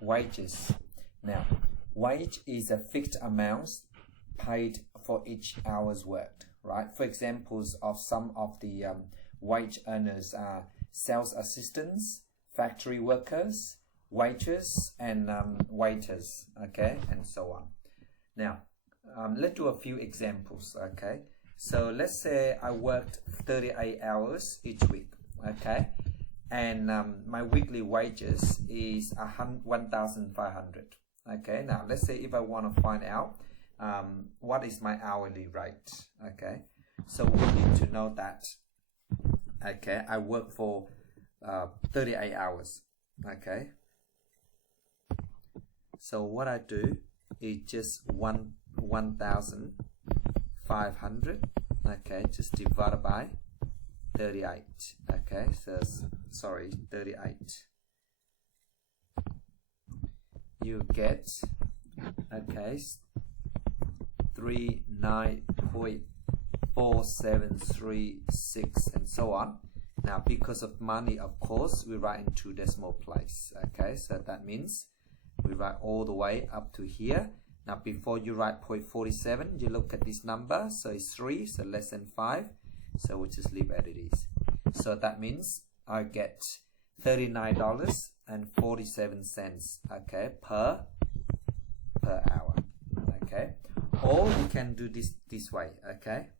wages. Now, wage is a fixed amount paid for each hour's worked, right? For examples of some of the wage earners are sales assistants, factory workers, waiters, and waiters, okay, and so on. Now, let's do a few examples, okay? So let's say I worked 38 hours each week, okay? And my weekly wages is 1,500, okay? Now, let's say if I want to find out what is my hourly rate, okay? So we need to know that, okay, I work for 38 hours, okay? So what I do is just 1,500, okay, just divided by 38, okay, so sorry, 38. You get, okay, 39.4736 and so on. Now, because of money, of course, we write in two decimal place, okay, so that means we write all the way up to here. Now, before you write 0.47, you look at this number, so it's 3, so less than 5, so we just leave as it is. So that means I get $39.47, okay, per hour, okay. Or you can do this way, okay.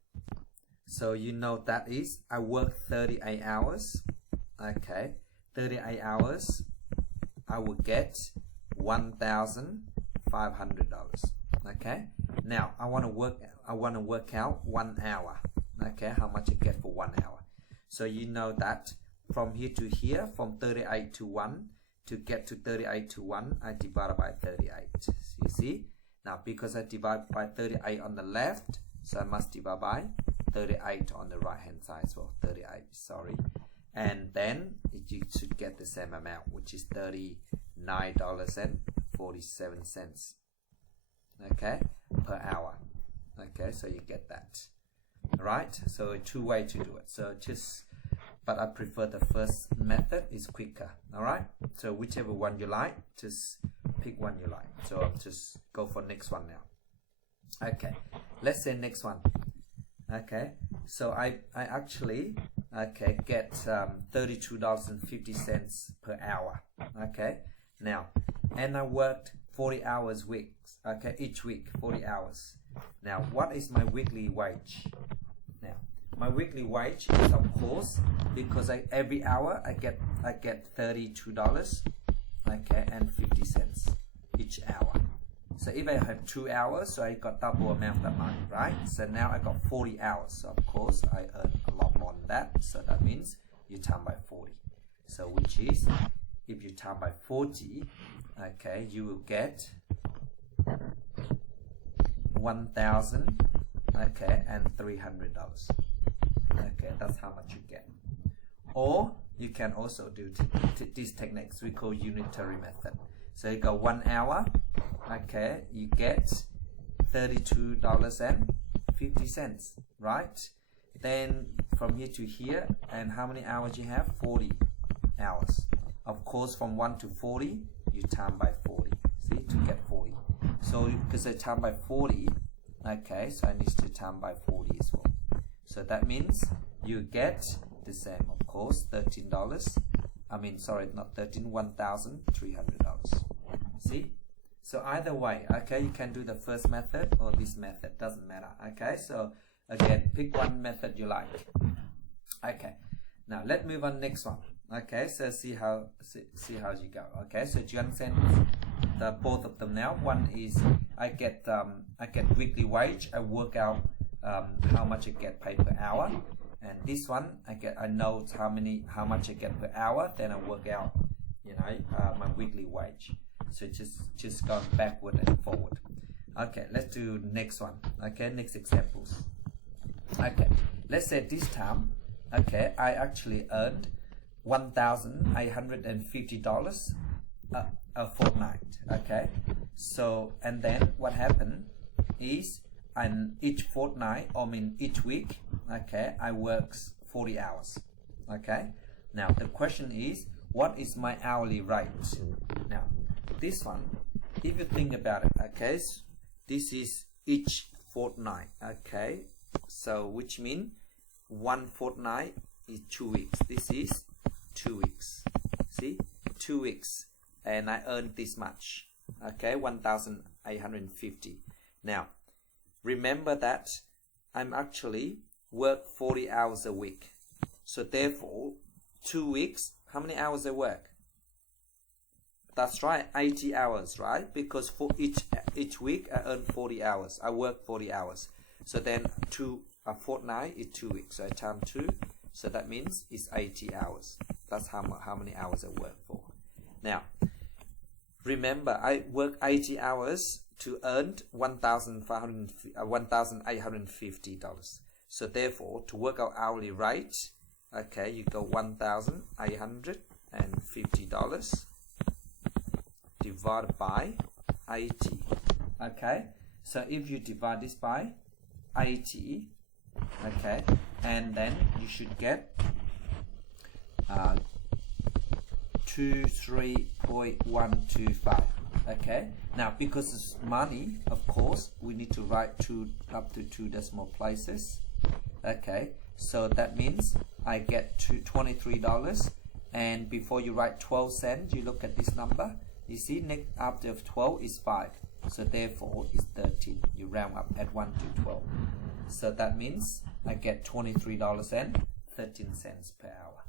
So you know that is, I work 38 hours, okay, 38 hours, I will get $1,500, okay. Now I want to work out 1 hour, okay, how much I get for 1 hour. So you know that from here to here, from 38 to 1, to get to 38 to 1, I divide by 38. You see? Now because I divide by 38 on the left, so I must divide by 38 on the right hand side, so 38, sorry. And then you should get the same amount, which is $39.47, okay, per hour, okay, so you get that, right? So two ways to do it, so but I prefer the first method, is quicker, all right? So whichever one you like, just pick one you like. So I'll just go for next one now. Okay, let's say next one. Okay, so I actually, okay, get $32.50 per hour, okay. Now, and I worked 40 hours weeks, okay, each week 40 hours. Now, what is my weekly wage? Now, my weekly wage is, of course, because every hour I get $32, okay, and 50 cents each hour. So if I have 2 hours, so I got double amount of money, right? So now I got 40 hours. So of course I earn a lot more than that. So that means you times by 40. So which is, if you times by 40, okay, you will get 1,000, okay, and $300. Okay, that's how much you get. Or you can also do these techniques we call unitary method. So you got 1 hour, okay, you get $32.50, right? Then from here to here, and how many hours you have? 40 hours. Of course, from 1 to 40, you times by 40, see, to get 40. So because I times by 40, okay, so I need to times by 40 as well. So that means you get the same, of course, $13. I mean, sorry, not 13, $1,300. See? So either way, okay, you can do the first method or this method, doesn't matter, okay? So again, pick one method you like. Okay, now let's move on next one. Okay, so see how you go. Okay, so do you understand both of them now? One is I get weekly wage. I work out how much I get paid per hour, and this one I know how much I get per hour. Then I work out, you know, my weekly wage. So just going backward and forward. Okay, let's do next one. Okay, next examples. Okay, let's say this time, okay, I actually earned $1,850 a fortnight. Okay, so and then what happened is, each fortnight, I mean each week, okay, I work 40 hours. Okay, now the question is, what is my hourly rate? Now this one, if you think about it, okay, so this is each fortnight, okay, so which means one fortnight is 2 weeks. This is 2 weeks. See, 2 weeks, and I earned this much, okay, 1,850. Now remember that I'm actually work 40 hours a week, so therefore 2 weeks, how many hours I work? That's right, 80 hours, right? Because for each week I earn 40 hours. I work 40 hours. So then a fortnight is 2 weeks. So I times 2. So that means it's 80 hours. That's how many hours I work for. Now, remember, I work 80 hours to earn $1,850. So therefore, to work out hourly rate, okay, you go $1,850 divided by 80. Okay, so if you divide this by 80, okay, and then you should get 23.125. okay, now because it's money, of course we need to write up to 2 decimal places. Okay, so that means I get $23, and before you write 12 cents, you look at this number. You see, next after 12 is 5, so therefore it's 13. You round up at 1 to 12. So that means I get $23.13 per hour.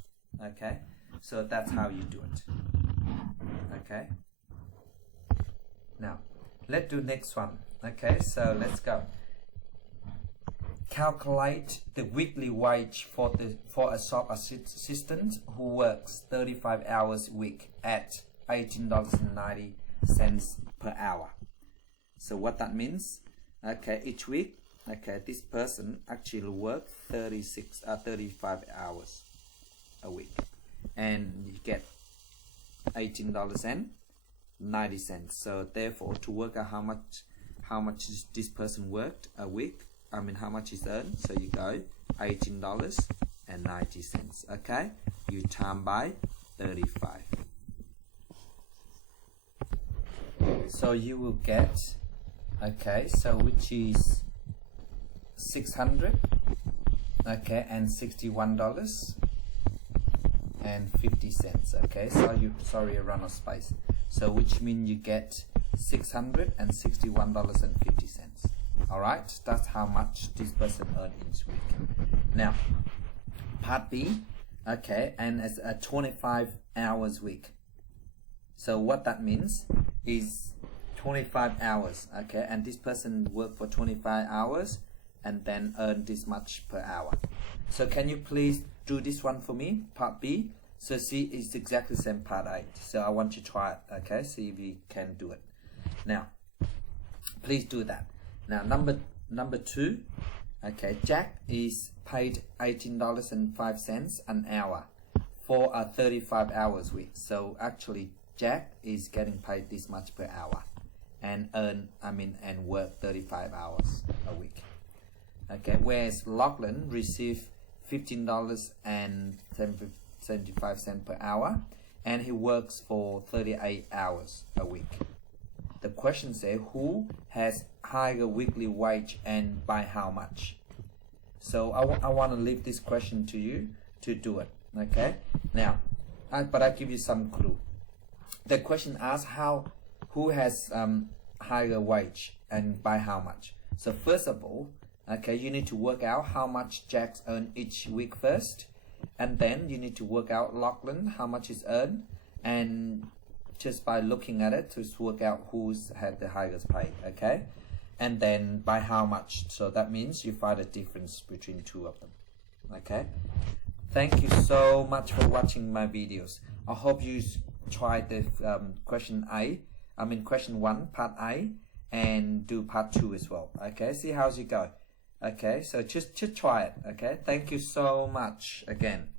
Okay, so that's how you do it. Okay, now let's do next one. Okay, so let's go. Calculate the weekly wage for a shop assistant who works 35 hours a week at $18.90 per hour. So what that means, okay, each week, okay, this person actually works 35 hours a week, and you get $18.90. So therefore, to work out how much this person worked a week, I mean how much is earned, so you go $18.90. okay, you times by 35. So you will get, okay, so which is 600, okay, and $61.50. okay, so sorry, I run out of space, so which means you get $661.50. all right, that's how much this person earned each week. Now part B, okay, and it's a 25 hours week. So what that means is 25 hours, okay, and this person worked for 25 hours and then earn this much per hour. So can you please do this one for me, part B? So see, it's exactly the same part A. So I want you to try it, okay, see if you can do it. Now please do that. Now number 2, okay, Jack is paid $18.05 an hour for a 35 hours week. So actually Jack is getting paid this much per hour and work 35 hours a week. Okay, whereas Lachlan received $15.75 per hour and he works for 38 hours a week. The question says who has higher weekly wage and by how much? So I want to leave this question to you to do it. Okay, now but I give you some clue. The question asks who has higher wage and by how much. So first of all, okay, you need to work out how much Jack's earned each week first, and then you need to work out Lachlan how much is earned, and just by looking at it to work out who's had the highest pay, okay, and then by how much. So that means you find a difference between the two of them. Okay, thank you so much for watching my videos. I hope you try the question 1 part A and do part 2 as well. Okay, see how's it go. Okay, so just try it. Okay, thank you so much again.